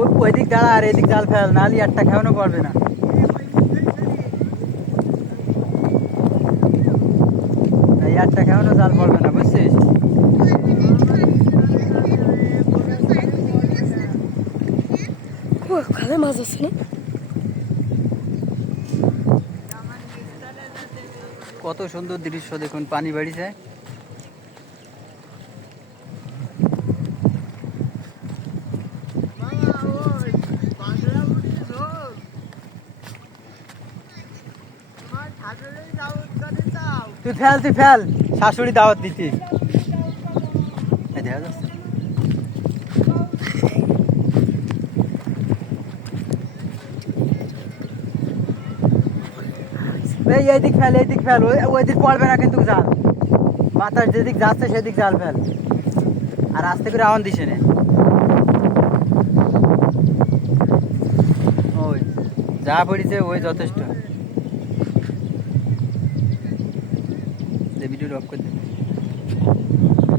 ওই ওইদিক দাঁড়া আর এদিক জাল ফেল নাহলে একটা খাওয়ানো পারবে না। একটা খাওয়ানো জাল পড়বে না বুঝছিস? ও খালে মাছ আছে না? কত সুন্দর দৃশ্য দেখুন পানি বাড়িছে। তুই ফেল তুই ফেল। শাশুড়ি দাওয়াত দিতি। এইদিক ফেল এইদিক ফেল। ওই ওই দিক পড়বে না কিন্তু জাল। বাতাস যেদিক যাচ্ছে, সেদিক জাল ফেল। আর আস্তে করে আওয়ান দিছে নে। ওই, যা পড়িছে, ওই যথেষ্ট। দে ভিডিওটা অফ করে দে